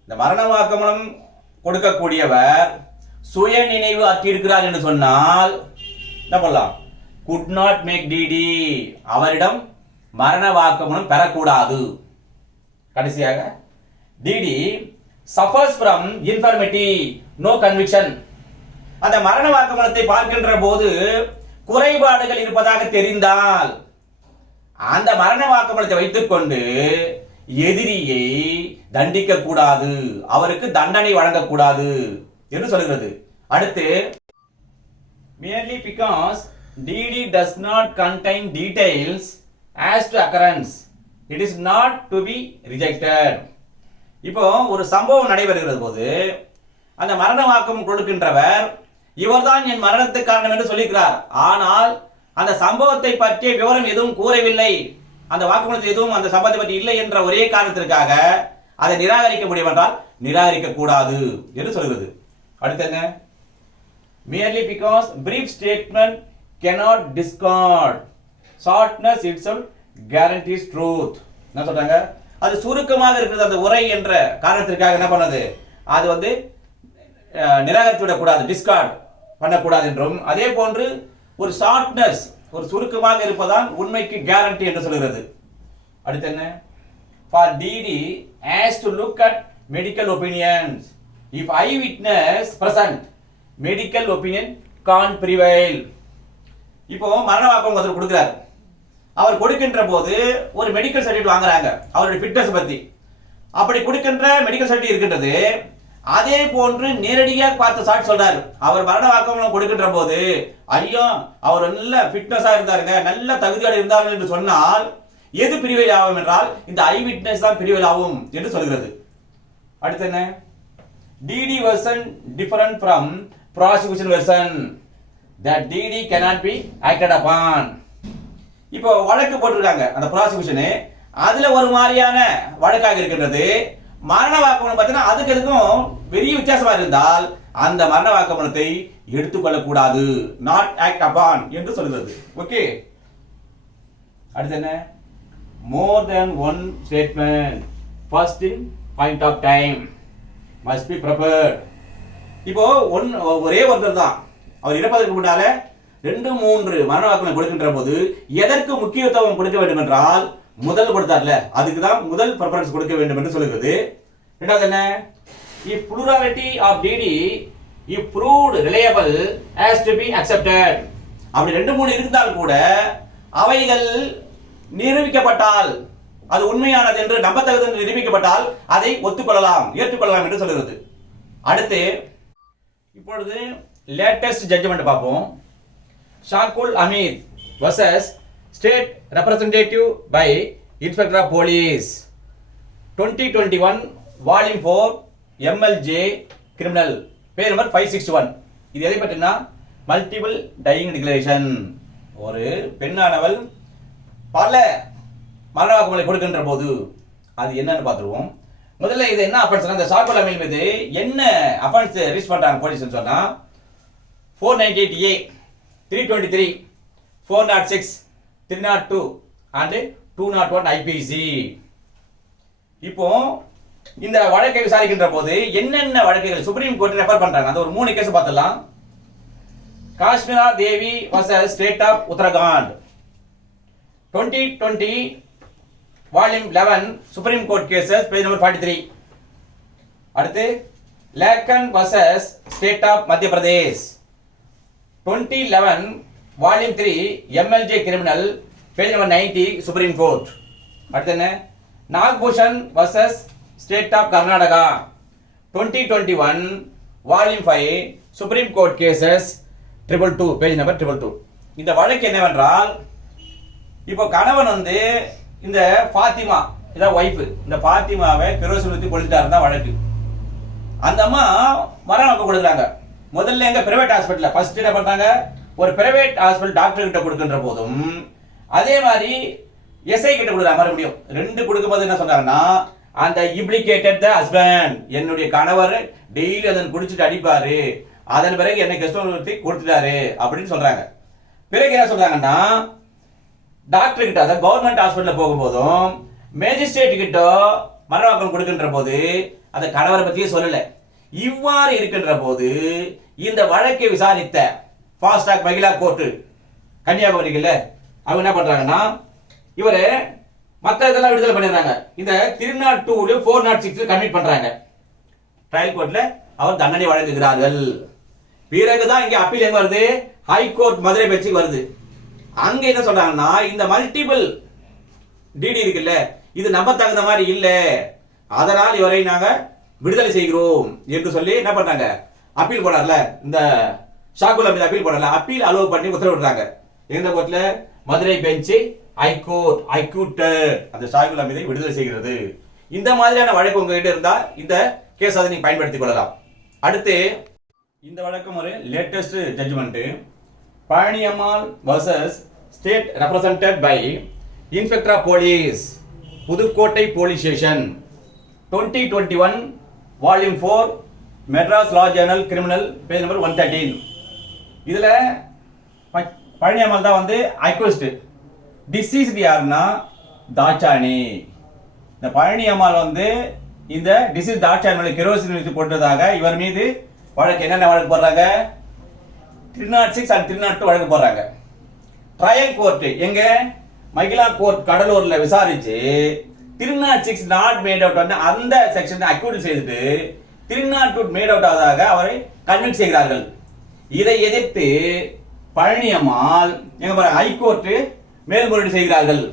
இந்த மரண வாக்குமூலம் கொடுக்கக்கூடியவர் சுய நினைவு அற்றிருக்கிறார் என்று சொன்னால் என்ன பண்ணலாம், குட் நாட் மேக் டிடி, அவரிடம் மரண வாக்குமூலம் பெறக்கூடாது. கடைசியாக DD suffers from infirmity, no conviction, அந்த மரண வாக்குமூலத்தை பார்க்கின்ற போது குறைபாடுகள் இருப்பதாக தெரிந்தால் அந்த மரண வாக்குமூலத்தை வைத்துக் கொண்டு எதிரியை தண்டிக்க கூடாது, அவருக்கு தண்டனை வழங்கக்கூடாது என்று சொல்கிறது. அடுத்து, merely because DD does not contain details as to occurrence, it is not to be rejected. இப்போ ஒரு சம்பவம் நடைபெறுகிறது போது அந்த மரண வாக்குமூலம் கொடுக்கின்றவர் இவர்தான் என் மரணத்துக்கு காரணம் என்று சொல்லியிருக்கிறார், ஆனால் அந்த சம்பவத்தை பற்றிய விவரம் எதுவும் கூறவில்லை, அந்த வாக்குமூலத்தில் எதுவும் அந்த சம்பவத்தை பற்றி இல்லை என்ற ஒரே காரணத்திற்காக அதை நிராகரிக்க முடியும் என்றால் நிராகரிக்க கூடாது என்று சொல்கிறது. அடுத்து என்ன, merely because brief statement cannot discard shortness itself guarantees truth. என்ன சொல்றாங்க, அது சுருக்கமாக இருக்கிறது அந்த உரை என்ற காரணத்திற்காக என்ன பண்ணது, அது வந்து நிராகரித்து விடக்கூடாது, டிஸ்கார்ட் பண்ணக்கூடாது என்றும், அதே போன்று ஒரு ஷார்ட்னஸ், ஒரு சுருக்கமாக இருப்பதால் உண்மைக்கு கேரண்டி என்று சொல்கிறது. அடுத்து என்ன, for DD has to look at medical opinions, if eye witness present medical opinion can't prevail. இப்போ மரண வாக்குமூலம் ஒருத்தர் கொடுக்கிறார், அவர் கொடுக்கின்ற போது ஒரு மெடிக்கல் சர்டிஃபிகேட் வாங்குறாங்க அவருடைய ஃபிட்னஸ் பத்தி, அப்படி கொடுக்கின்ற மெடிக்கல் சர்டிஃபிகேட் இருக்கின்றது, அதே போன்று நேரடியாக பார்த்து சாட்சி சொல்றாரு, அவர் மரண வாக்குமூலம் கொடுக்கின்ற போது ஐயோ அவர் நல்ல ஃபிட்னஸா இருந்தாருங்க, நல்ல தகுதியோடு இருந்தார்கள் என்று சொன்னால் எது பிரிவேல் ஆகும் என்றால் இந்த ஐ விட்னஸ் தான் பிரிவேல் ஆகும் என்று சொல்கிறது. அடுத்து என்ன, DD version different from prosecution version, that DD cannot be acted upon. இப்போ வழக்கு போட்டிருக்காங்க அந்த ப்ராசிக்யூஷனு, அதுல ஒரு மாதிரியான வழக்காக இருக்கின்றது, மரண வாக்குமூலம் பார்த்தீங்கன்னா அதுக்கு எதுக்கும் பெரிய வித்தியாசமா இருந்தால் அந்த மரண வாக்குமூலத்தை எடுத்துக்கொள்ளக்கூடாது, நாட் ஆக்ட் அப்பான் என்று சொல்கிறது. ஓகே, அடுத்து என்ன, more than one statement first in point of time must be prepared. இப்போ ஒரே ஒருத்தர் தான், அவர் இறப்பதற்கு முன்னால 2-3 மரண வாக்குமூலம் கொடுக்கின்ற போது எதற்கு முக்கியத்துவம் கொடுக்க வேண்டும் என்றால் முதல் கொடுத்தார்ல அதுக்கு தான் முதல் preference கொடுக்க வேண்டும் என்று சொல்கிறது. இரண்டாவது என்ன, if plurality of DD if proved reliable has to be accepted. அப்படி 2-3 இருந்தால் கூட அவைகள் நிரூபிக்கப்பட்டால், அது உண்மையானது என்று நம்பத்தகுது என்று நிரூபிக்கப்பட்டால் அதை ஒத்துக்கொள்ளலாம், ஏற்றுக்கொள்ளலாம் என்று சொல்கிறது. அடுத்து இப்பொழுது லேட்டஸ்ட் ஜட்ஜ்மெண்ட் பார்ப்போம். Shakul Hameed versus state representative by inspector of police 2021 volume 4 MLJ criminal பேர் நம்பர் 561. இது எதை பற்றினா மல்டிபிள் டையிங் டிக்ளரேஷன். ஒரு பெண்ணானவள் பல மரண வாக்குமூலம் கொடுக்கின்ற போது அது என்னன்னு பார்த்துருவோம். முதல்ல இது என்ன அஃபென்ஸ், அந்த ஷாக்குல் அமீத் மீது என்ன அஃபென்ஸ் ரிஜிஸ்டர் பண்றாங்க போலீஸ் சொன்னா 498A 323, 406, 302 and 201 IPC. இப்போ இந்த வழக்கை விசாரிக்கின்ற போது என்னென்ன வழக்குகள் சுப்ரீம் கோர்ட் ரெஃபர் பண்றாங்க அந்த ஒரு 3 கேஸ் பார்த்தலாம். Kashmira Devi vs state of Uttarakhand 2020 volume 11 supreme court cases page number 43. அடுத்து Lakhan vs state of Madhya Pradesh 2011 volume 3 MLJ criminal page number 90 supreme court. அடுத்து என்ன Nagabhushan vs state of Karnataka 2021 volume 5 supreme court cases 222 page number 222. இந்த வழக்கு என்னவென்றால் இப்போ கணவன் வந்து இந்த ஃபாத்திமா இதான் ஒய்ஃப், இந்த ஃபாத்திமாவை கிரோசின் ஊற்றி கொளுத்திட்டாரு தான் வழக்கு. அந்த அம்மா மரணம் வாக்கு கொடுக்குறாங்க. முதல்ல எங்க பிரைவேட் ஹாஸ்பிட்டல் ஃபர்ஸ்ட் என்ன பண்றாங்க, ஒரு பிரைவேட் ஹாஸ்பிட்டல் டாக்டர் கிட்ட கொடுக்கின்ற போதும் அதே மாதிரி எஸ்ஐ கிட்ட கொடுக்குறாங்க. மறுபடியும் 2 கொடுக்கும்போது என்ன சொல்றாங்கன்னா, அந்த இம்ப்ளிகேட்டட் த ஹஸ்பண்ட், என்னுடைய கணவர் டெய்லி அதன் குடிச்சிட்டு அடிப்பாரு, அதன் பிறகு என்னை கெஸ்ட் ஊற்றி கொடுத்துட்டாரு அப்படின்னு சொல்றாங்க. பிறகு என்ன சொல்றாங்கன்னா, டாக்டர் கிட்ட அதாவது கவர்மெண்ட் ஹாஸ்பிட்டல் போகும்போதும் மேஜிஸ்ட்ரேட் கிட்ட மரணவாக்கம் கொடுக்கின்ற போது அந்த கணவரை பத்தியே சொல்லல. இவ்வாறு இருக்கின்ற போது இந்த வழக்கை விசாரித்த ஃபாஸ்ட் ட்ராக் மகிழா கோர்ட்டு கன்னியாகுமரியில் அவங்க என்ன பண்றாங்கன்னா, இவரு மற்ற இதெல்லாம் விடுதலை பண்ணிடுறாங்க. இந்த 302 406 கன்விட் பண்றாங்க. ட்ரையல் கோர்ட்ல அவர் தண்டனை வழங்குகிறார்கள். பிறகுதான் இங்க அப்பீல் எங்க வருது, ஹைகோர்ட் மதுரை பெஞ்சுக்கு வருது. அங்க என்ன சொல்றாங்கன்னா, இந்த மல்டிபிள் டிடி இருக்குல்ல, இது நம்ப தகுந்த மாதிரி இல்ல, அதனால் இவரை நாங்க விடுதலை செய்கிறோம் என்று சொல்லி என்ன பண்றாங்க, அப்பீல் போடல, இந்த ஷாகுல் அமீது அப்பீல் போடல, அப்பீல் அலோவ் பண்ணி உத்தரவிடுறாங்க. எந்த கோர்ட்ல, மதுரை பெஞ்சு ஹைகோர்ட் ஹைகோர்ட்டட் அந்த ஷாகுல் அமீதை விடுதலை செய்கிறது. இந்த மாதிரியான வழக்கு உங்ககிட்ட இருந்தா இந்த கேஸ் அதை நீங்க பயன்படுத்திக் கொள்ளலாம். அடுத்து இந்த வழக்கம் ஒரு latest judgement, Palaniammal versus state represented by inspector of police Pudukkottai police station 2021 volume 4 Madras law journal criminal page number 113. இதுல பழனியம்மாள் தான் வந்து அக்யூஸ்ட். டிசீஸ்டு யாருன்னா தாட்சாணி. இந்த பழனியம்மாள் வந்து இந்த டிசீஸ் தாட்சாணி மேல கெரோசின் ஊற்றி போட்டதாக இவர் மீது வழக்கு என்னென்ன வழக்கு போடுறாங்க, 306 and 302 வழக்கு போடுறாங்க. ட்ரையல் கோர்ட் எங்க மகிழா கோர்ட் கடலூர்ல விசாரிச்சு 306 நாட் மேட் அவுட் வந்து அந்த செக்ஷன் அக்யூட் செய்துட்டு 302 மேட் அவுட் ஆவதாக அவரை கன்விக்ட் செய்கிறார்கள். இதை எதிர்த்து பழனியம்மாள் எங்க பாருங்க ஹைகோர்ட் மேல்முறையீடு செய்கிறார்கள்.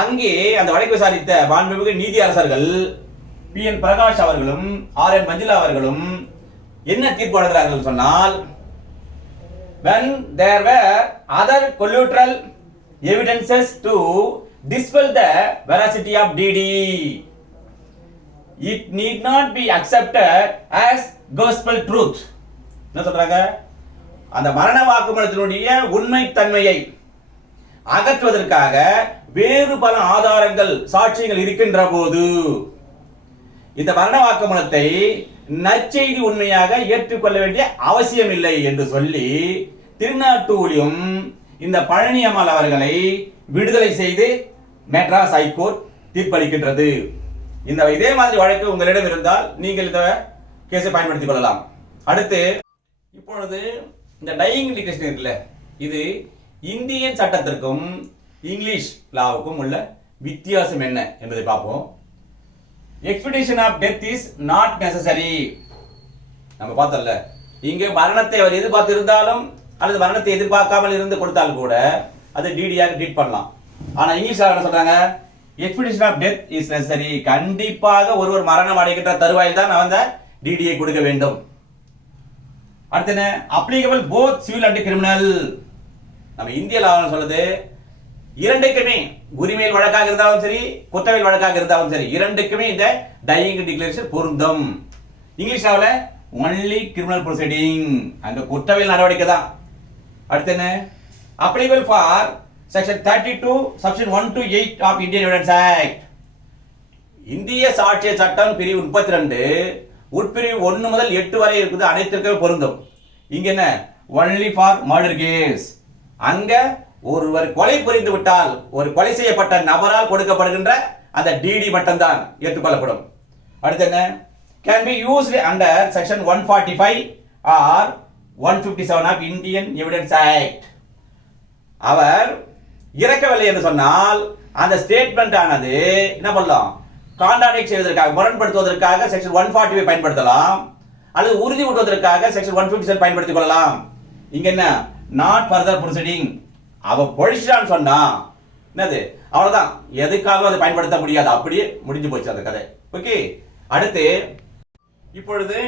அங்கே அந்த வழக்கு விசாரித்த மாண்புமிகு நீதி அரசர்கள் PN பிரகாஷ் அவர்களும் RN மஞ்சுளா அவர்களும் என்ன தீர்ப்பு வழங்குகிறார்கள் சொன்னால், when there were other collateral evidences to dispel the veracity of DD, it need not be accepted as gospel truth. என்ன சொல்றாங்க, அந்த மரண வாக்குமூலத்தினுடைய உண்மை தன்மையை அகற்றுவதற்காக வேறு பல ஆதாரங்கள் சாட்சியங்கள் இருக்கின்ற போது இந்த மரண வாக்குமூலத்தை நற்செய்தி உண்மையாக ஏற்றுக்கொள்ள வேண்டிய அவசியம் இல்லை என்று சொல்லி 302 இந்த பழனியம்மாள் அவர்களை விடுதலை செய்து மெட்ராஸ் ஹைகோர்ட் தீர்ப்பளிக்கின்றது. இந்த இதே மாதிரி வழக்கு உங்களிடம் இருந்தால் நீங்கள் இந்த கேஸை பயன்படுத்திக் கொள்ளலாம். அடுத்து இப்பொழுது இந்த டையிங் லிட்டிகேஷன் இருக்குல்ல, இது இந்தியன் சட்டத்திற்கும் இங்கிலீஷ் லாவுக்கும் உள்ள வித்தியாசம் என்ன என்பதை பார்ப்போம். Expectation of death is not necessary. நம்ம பார்த்தோம்ல, இங்கே மரணத்தை அவர் எதிர்பார்த்து இருந்தாலும் அல்லது மரணத்தை எதிர்பார்க்காமல் இருந்து கொடுத்தாலும் கூட அது டிடியாக ட்ரீட் பண்ணலாம். ஆனா இங்கிலீஷ்ல என்ன சொல்றாங்க, expectation of death is necessary. கண்டிப்பாக ஒருவர் மரணம் அடைகின்ற தருவாயில் தான் அந்த டிடியை கொடுக்க வேண்டும். அடுத்து என்ன, applicable both civil and criminal. நம்ம இந்திய லாவில் சொல்லுது, இரண்டுக்குமே உரிமையில் வழக்காக இருந்தாலும் சரி குற்றவியல் வழக்காக இருந்தாலும் சரி இரண்டுக்குமே இந்த டையிங் டிக்ளரேஷன் பொருந்தும். இங்கிலீஷ் லாவில் ஒன்லி கிரிமினல் ப்ரொசீடிங், அங்க குற்றவியல் நடவடிக்கை தான். அடுத்து என்ன, applicable for section 32 section 1 to 8 of Indian evidence act. இந்திய சாட்சிய சட்டம் பிரிவு 32 உட்பிரிவு 1 முதல் 8 வரை இருக்குது, அனைத்திற்கும் பொருந்தும். இங்க என்ன, ஒன்லி ஃபார் மர்டர் கேஸ் அங்க ஒருவர் கொலை புரிந்து விட்டால் ஒரு கொலை செய்யப்பட்ட நபரால் கொடுக்கப்படுகின்ற அந்த டிடி மட்டும்தான் ஏற்றுக்கொள்ளப்படும். அடுத்து என்ன? can be used under section 145 or 157 of Indian Evidence Act. அவர் இறக்கவில்லை என்று சொன்னால் அந்த ஸ்டேட்மெண்ட் ஆனது என்ன பண்ணலாம்? கான்ட்ராடிக்ட் செய்வதற்காக, முரண்படுத்துவதற்காக செக்ஷன் 145 பயன்படுத்தலாம், அல்லது உறுதி ஊட்டுவதற்காக செக்ஷன் 157 பயன்படுத்திக் கொள்ளலாம். இங்க என்ன? Not further proceeding. அவ பொழிச்சான்னு சொன்னா என்னது? அவ்வளவுதான், எதுக்காக அதை பயன்படுத்த முடியாது, அப்படியே முடிஞ்சு போச்சு அந்த கதை. ஓகே, அடுத்து இப்பொழுது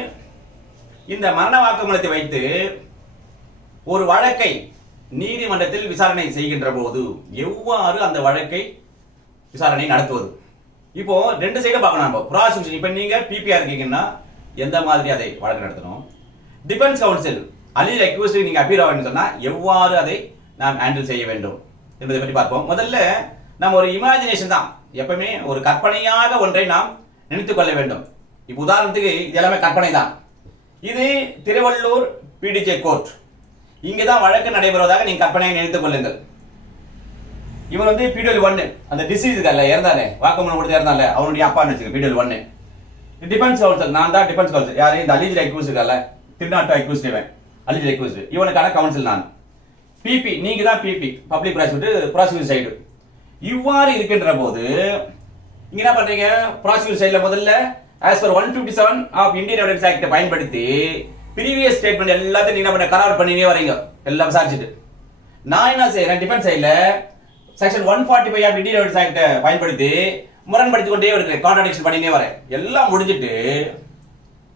இந்த மரண வாக்குமூலத்தை வைத்து ஒரு வழக்கை நீதிமன்றத்தில் விசாரணை செய்கின்ற போது எவ்வாறு அந்த வழக்கை விசாரணை நடத்துவது? இப்போ ரெண்டு சைடு பார்க்கணும் நம்ம. ப்ராசிக்யூஷன், இப்போ நீங்க பிபிஆர் இருக்கீங்கன்னா எந்த மாதிரி அதை வழக்கு நடத்தணும், டிஃபென்ஸ் கவுன்சில் அலில் அக்யூஸ்ட் நீங்க அப்பீர் ஆகணும்னு சொன்னா எவ்வாறு அதை நாம் ஹேண்டில் செய்ய வேண்டும் என்பதை பற்றி பார்ப்போம். முதல்ல நம்ம ஒரு இமேஜினேஷன் தான், எப்பவுமே ஒரு கற்பனையாக ஒன்றை நாம் நினைத்துக் கொள்ள வேண்டும். இப்போ உதாரணத்துக்கு இது எல்லாமே கற்பனை தான். இது திருவள்ளூர் பிடிஜே கோர்ட், இங்கதான் வழக்கு நடைபெறுவதாக நீங்க கற்பனையை நினைத்துக் கொள்ளுங்கள். இவன் வந்து பிடிஎல் 1 அந்த டிசீஸ் இருக்கல, இறந்தானே, வாக்குமூலம் கொடுத்து இறந்தால, அவனுடைய அப்பான்னு வச்சுக்க பிடிஎல் 1. டிஃபென்ஸ் கவுன்சில், நான் தான் டிஃபென்ஸ் கவுன்சில். யாரு? இந்த அலிஜ் அக்யூஸ்ட் இருக்கல, திருநாட்டு அக்யூஸ்ட், இவன் அலிஜ் அக்யூஸ்ட், இவனுக்கான கவுன்சில் நான். பிபி, நீங்க தான் பிபி, பப்ளிக் ப்ராசிக்யூஷன் சைடு. இவ்வாறு இருக்கின்ற போது இங்க என்ன பண்றீங்க? ப்ராசிக்யூஷன் சைடுல முதல்ல as per 157 of Indian Evidence Act பயன்படுத்தி previous statement எல்லாத்தையும் நீங்க என்ன பண்ண கரார் பண்ணினே வரீங்க, எல்லாம் விசாரிச்சுட்டு. நான் என்ன செய்யறேன்? டிஃபென்ஸ் சைடுல section 145 of Indian Evidence Act பயன்படுத்தி முரண்படுத்திக் கொண்டே இருக்கிறேன், கான்ட்ராடிக்ஷன் பண்ணினே வரேன். எல்லாம் முடிஞ்சிட்டு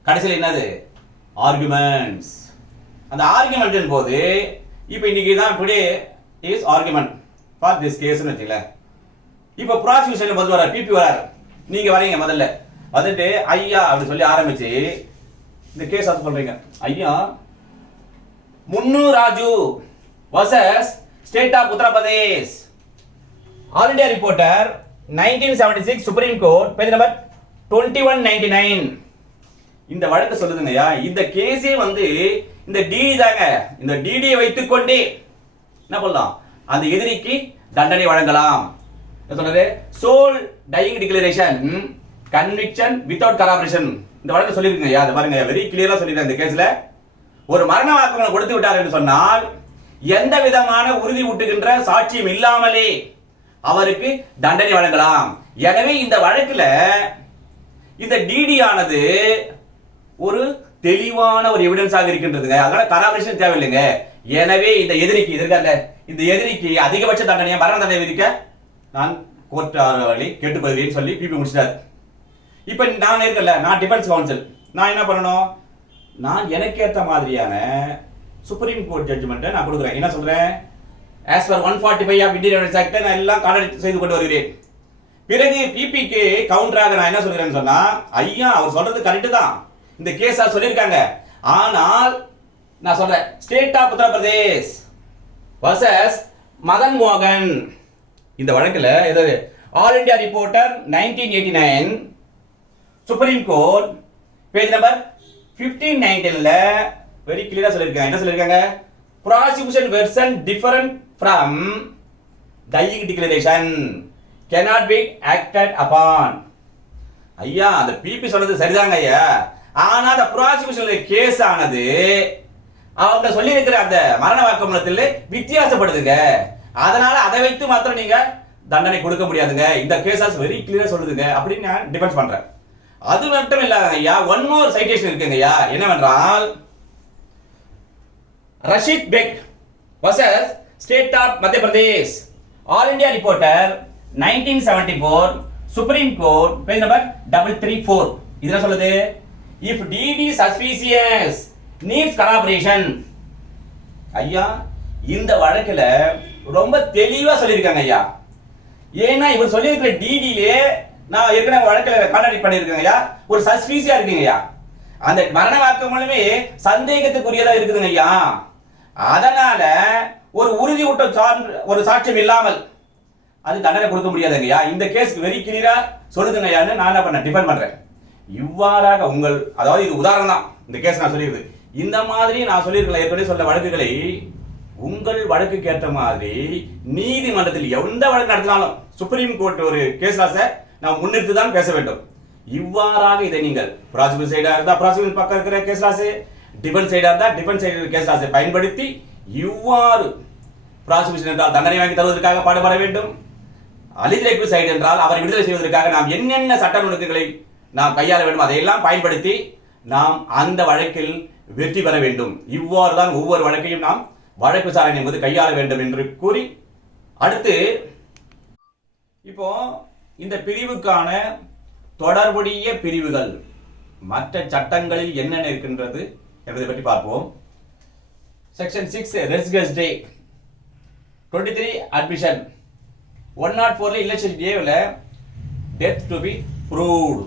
கடைசியில் என்னது? ஆர்குமெண்ட்ஸ். அந்த ஆர்குமெண்ட் போது இப்போ இன்னைக்கு தான் today is argument for this கேஸ்னு வச்சுக்கல. இப்போ ப்ராசிக்யூஷன் முதல்ல வர பிபி வராரு, நீங்க வரீங்க, முதல்ல வந்துட்டு ஐயா அப்படி சொல்லி ஆரம்பிச்சு இந்த கேஸ் அது சொல்றீங்க. ஐயா, Munnu Raju versus state of Uttar Pradesh, all India reporter 1976 supreme court, page number 2199. இந்த வழக்கு சொல்லுதுங்கய்யா, இந்த கேஸே வந்து இந்த டிடி தாங்க. இந்த டிடியை வைத்துக்கொண்டே என்ன பண்ணலாம்? அந்த எதிரிக்கு தண்டனை வழங்கலாம். சொல்றது sole dying declaration, conviction without corroboration. இந்த வழக்கு சொல்லிருக்கீங்க, அதை பாருங்க, வெரி கிளியரா சொல்லிருக்கேன். இந்த கேஸ்ல ஒரு மரண வாக்குமூலம் கொடுத்து விட்டார் என்று சொன்னால் எந்த விதமான உறுதி ஊட்டுகின்ற சாட்சியம் இல்லாமலே அவருக்கு தண்டனை வழங்கலாம். எனவே இந்த வழக்குல இந்த டிடி ஆனது ஒரு தெளிவான ஒரு எவிடன்ஸாக இருக்கின்றதுங்க. அதனால கராபரேஷன் தேவையில்லைங்க. எனவே இந்த எதிரிக்கு இருக்கார்ல, இந்த எதிரிக்கு அதிகபட்ச தண்டனையை, மரண தண்டனை விதிக்க நான் கோர்ட் வழி கேட்டுக்கொள்கிறேன்னு சொல்லி பிபி முடிச்சிட்டார். இப்ப நான் இருக்கல, நான் டிஃபென்ஸ் கவுன்சில், நான் என்ன பண்ணணும்? நான் எனக்கு ஏற்ற மாதிரியான சுப்ரீம் கோர்ட் ஜட்ஜ்மெண்ட்டை நான் கொடுக்குறேன். என்ன சொல்றேன்? as per 145 of Indian Evidence Act நான் எல்லாம் கான்ட்ராடிக்ட் செய்து கொண்டு வருகிறேன். பிறகு பிபிக்கு கவுண்டராக நான் என்ன சொல்றேன்னு சொன்னா, ஐயா அவர் சொல்றது கரெக்ட் தான், இந்த கேஸா சொல்லியிருக்காங்க, ஆனால் நான் சொல்றேன் state of Uttar Pradesh versus Madan மோகன். இந்த வழக்குல ஏதாவது all India reporter 1989 supreme court, page number 1519ல வெரி கிளியரா சொல்லிருக்காங்க. என்ன சொல்லிருக்காங்க? prosecution version different from dying declaration cannot be acted upon. ஐயா, அந்த பிபி சொன்னது சரிதாங்க ஐயா, ஆனா அந்த ப்ராசிக்யூஷன்ல கேஸ் ஆனது அவங்க சொல்லி இருக்கிற அந்த மரண வாக்குமூலத்தில் வித்தியாசப்படுதுங்க. அதனால அதை வைத்து மாத்திரம் நீங்க தண்டனை கொடுக்க முடியாதுங்க, இந்த கேஸ் வெரி கிளியரா சொல்லுதுங்க அப்படின்னு நான் டிஃபென்ஸ் பண்றேன். அது மட்டும் இல்லாத ஐயா, ஒன் மோர் சைட்டேஷன் இருக்குங்க ஐயா. என்னவென்றால் ரஷீத் பெக் versus state of Madhya Pradesh, all India reporter 1974 supreme court, page number 334. இது என்ன சொல்லுது? if DD suspicious needs corroboration. ஐயா, இந்த வழக்குல ரொம்ப தெளிவா சொல்லியிருக்காங்க ஐயா. ஏன்னா இவர் சொல்லியிருக்கிற டிடிலே நான் ஏற்கனவே வழக்குல கான்ட்ராடிக்ட் பண்ணியிருக்கேன் ஐயா, ஒரு சஸ்பீசியா இருக்குங்க ஐயா. அந்த மரண வாக்குமூலமே சந்தேகத்துக்குரியதா இருக்குதுங்க ஐயா. அதனால ஒரு உறுதி ஊட்டம் ஒரு சாட்சியம் இல்லாமல் அது தண்டனை கொடுக்க முடியாதுங்கய்யா. இந்த கேஸ் வெரி கிளியரா சொல்லுதுங்கய்யான்னு நான் என்ன பண்ண டிஃபெண்ட் பண்றேன். இவ்வாறாக உங்கள், அதாவது இது உதாரணம் தான், இந்த கேஸ் நான் சொல்லியிருது. இந்த மாதிரி நான் சொல்லியிருக்கல ஏற்கனவே சொல்ல வழக்குகளை உங்கள் வழக்குக்கு ஏற்ற மாதிரி நீதிமன்றத்தில் எந்த வழக்கு நடத்தினாலும் சுப்ரீம் கோர்ட் ஒரு கேஸ் லாஸை நாம் முன்னிறுத்தி தான் பேச வேண்டும். இவ்வாறாக இதை நீங்கள் ப்ராசிக்யூஷன் சைடா இருந்தா ப்ராசிக்யூஷன் பக்கம் இருக்கிற கேஸ் லாஸ், டிஃபென்ஸ் சைடா இருந்தா டிஃபென்ஸ் சைடு கேஸ் லாஸை பயன்படுத்தி இவ்வாறு ப்ராசிக்யூஷன் என்றால் தண்டனை வாங்கி தருவதற்காக பாடுபட வேண்டும். அலிஜிலேட்டிவ் சைடு என்றால் அவரை விடுதலை செய்வதற்காக நாம் என்னென்ன சட்ட நுணுக்கங்களை நாம் கையாள வேண்டும் அதையெல்லாம் பயன்படுத்தி நாம் அந்த வழக்கில் வெற்றி பெற வேண்டும். இவ்வாறு தான் ஒவ்வொரு வழக்கையும் நாம் வழக்கு விசாரணை என்பது கையாள வேண்டும் என்று கூறி, அடுத்து இப்போ இந்த பிரிவுக்கான தொடர்புடைய பிரிவுகள் மற்ற சட்டங்களில் என்னென்ன இருக்கின்றது என்பதை பற்றி பார்ப்போம். செக்ஷன் 6 ரெசிடென்ஸ் டே, 23 அட்மிஷன், 104 இல்லெக்ஷன் டேவில் டெத் டு பி ப்ரூவ்டு.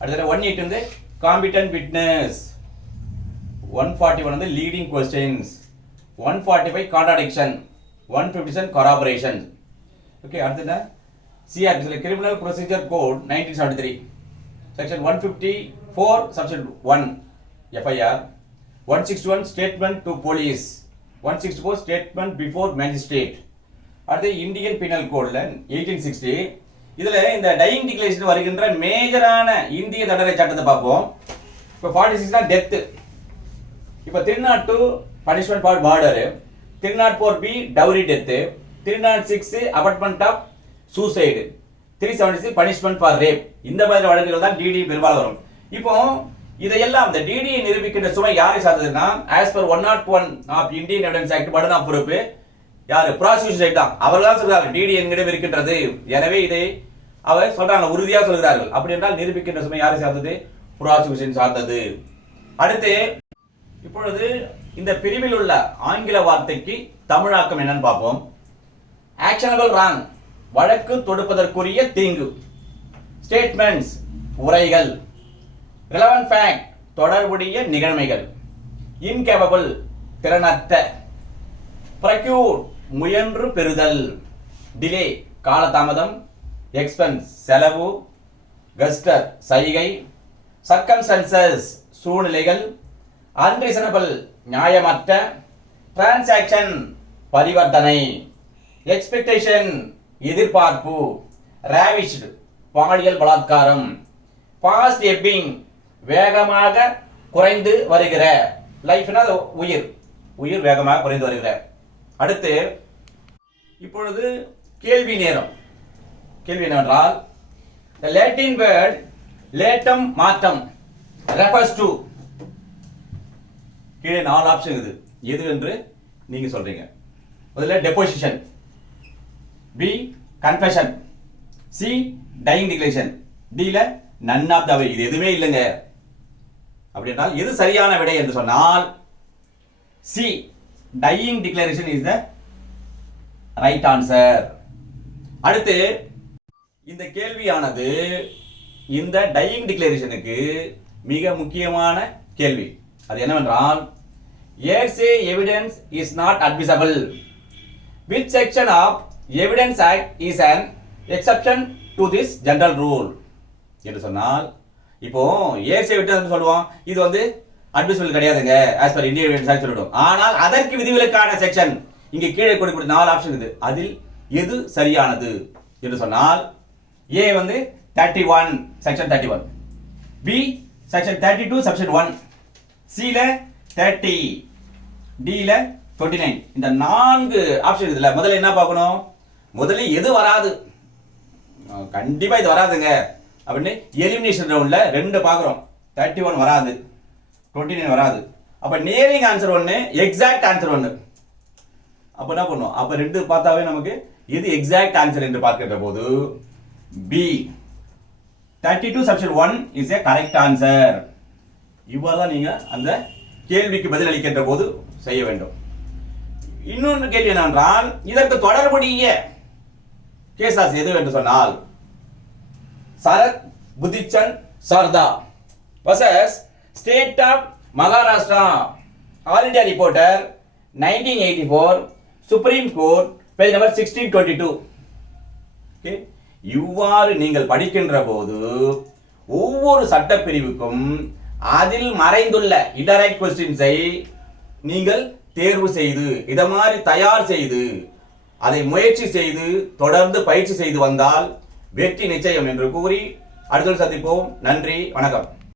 அடுத்த 108 வந்து காம்பிட்டன்ட் விட்னஸ், 141 வந்து leading questions, 145 contradiction, 157 corroboration. Okay, அடுத்து CRP criminal procedure code 1973 section 154 section 1 FIR, 161 statement to police, 164 statement before magistrate. அடுத்து இந்தியன் பீனல் கோட்ல 1860 இதுல இந்த டையிங் டிக்ளரேஷன் வருகின்ற மேஜரான இந்திய தண்டனை சட்டத்தை பார்ப்போம். இப்போ 46 தான் டெத். இப்போ 302 punishment for murder, 304B dowry death, 306 abetment of suicide, 376 punishment for rape. இந்த மாதிரி வழக்குகள் தான் டிடி பெரும்பாலும் வரும். இப்போ இதையெல்லாம் இந்த டிடியை நிரூபிக்கின்ற சுமை யாரை சார்ந்ததுன்னா, as per 101 of Indian evidence act burden of proof யாரு ப்ராசிக்யூஷன் சைடு தான். அவர்கள் தான் சொல்றாங்க டிடி என்கிடம் இருக்கின்றது, எனவே இதை அவர் சொல்றாங்க உறுதியாக சொல்கிறார்கள். அப்படி என்றால் நிரூபிக்கின்ற சுமை யாரை சார்ந்தது? ப்ராசிக்யூஷன் சார்ந்தது. அடுத்து இப்பொழுது இந்த பிரிவில் உள்ள ஆங்கில வார்த்தைக்கு தமிழாக்கம் என்னன்னு பார்ப்போம். ஆக்ஷனபிள் ராங், வழக்கு தொடுப்பதற்குரிய தீங்கு. ஸ்டேட்மெண்ட்ஸ், உரைகள். ரிலவன்ட் ஃபேக்ட், தொடர்புடைய நிகழ்மைகள். இன்கேபபிள், திறனற்ற. ப்ரக்யூர், முயன்று பெறுதல். டிலே, காலதாமதம். எக்ஸ்பென்ஸ், செலவு. கஸ்டர், சைகை. சர்க்கம்ஸ்டன்சஸ், சூழ்நிலைகள். அன்ரீசனபிள், நியாயமற்ற. டிரான்சாக்ஷன், பரிவர்த்தனை. எக்ஸ்பெக்டேஷன், எதிர்பார்ப்பு. ராவிஷ்டு, பாலியல் பலாத்காரம். ஃபாஸ்ட் எப்பிங், வேகமாக குறைந்து வருகிற. லைஃப்னா உயிர், உயிர் வேகமாக குறைந்து வருகிற. அடுத்து இப்பொழுது கேள்வி நேரம். கேள்வி என்னவென்றால், the Latin word latum மாற்றம் refers to, கீழே 4 ஆப்ஷன் இருக்குது, எது என்று நீங்க சொல்றீங்க. முதல்ல deposition, B confession, C dying declaration, டில நன் ஆஃப் த அவே. இது எதுவுமே இல்லைங்க. அப்படி என்றால் எது சரியான விடை என்று சொன்னால் C dying declaration is the right answer. அடுத்து இந்த கேள்வியானது இந்த டையிங் டிக்ளரேஷனுக்கு மிக முக்கியமான கேள்வி. அது என்னவென்றால், hearsay evidence is not admissible. Which section of Evidence Act is an exception to this general rule? என்று சொன்னால், இப்போ hearsay evidence சொல்லுவோம், இது வந்து அட்மிசிபிள் கிடையாதுங்க as per Indian Evidence Act சொல்லிடும். ஆனால் அதற்கு விதிவிலக்கான செக்ஷன் இங்கே கீழே கொடுக்கக்கூடிய 4 ஆப்ஷன் இருக்குது. அதில் எது சரியானது என்று சொன்னால், ஏ வந்து 31 செக்ஷன் 31, பி செக்ஷன் 32 செக்ஷன் 1, சில 30, டில 29. இந்த 4 ஆப்ஷன் இதுல முதல்ல என்ன பார்க்கணும்? முதல்ல எது வராது, கண்டிப்பா இது வராதுங்க அப்படின்னு எலிமினேஷன் ரவுண்ட்ல 2 பார்க்குறோம். 31 வராது, 29 வராது. அப்ப நேரிங் ஆன்சர் 1, எக்ஸாக்ட் ஆன்சர் 1. அப்ப என்ன பண்ணுவோம்? அப்ப 2 பார்த்தாவே நமக்கு எது எக்ஸாக்ட் ஆன்சர் என்று பார்க்கின்ற போது B 32 section 1 is a correct answer. இவ்வாறு நீங்க அந்த கேள்விக்கு பதில் அளிக்கின்ற போது செய்ய வேண்டும். இன்னொன்று கேள்வி என்னவென்றால், இதற்கு தொடர்புடைய கேஸ் எது என்று சொன்னால், Sharad Birdhichand Sarda versus state of Maharashtra, all India reporter 1984, supreme court, page number 1622. இவ்வாறு நீங்கள் படிக்கின்ற போது ஒவ்வொரு சட்டப்பிரிவுக்கும் அதில் மறைந்துள்ள இன்டைரக்ட் கொஸ்டின்ஸை நீங்கள் தேர்வு செய்து இதை மாதிரி தயார் செய்து அதை முயற்சி செய்து தொடர்ந்து பயிற்சி செய்து வந்தால் வெற்றி நிச்சயம் என்று கூறி அடுத்த சந்திப்போம். நன்றி, வணக்கம்.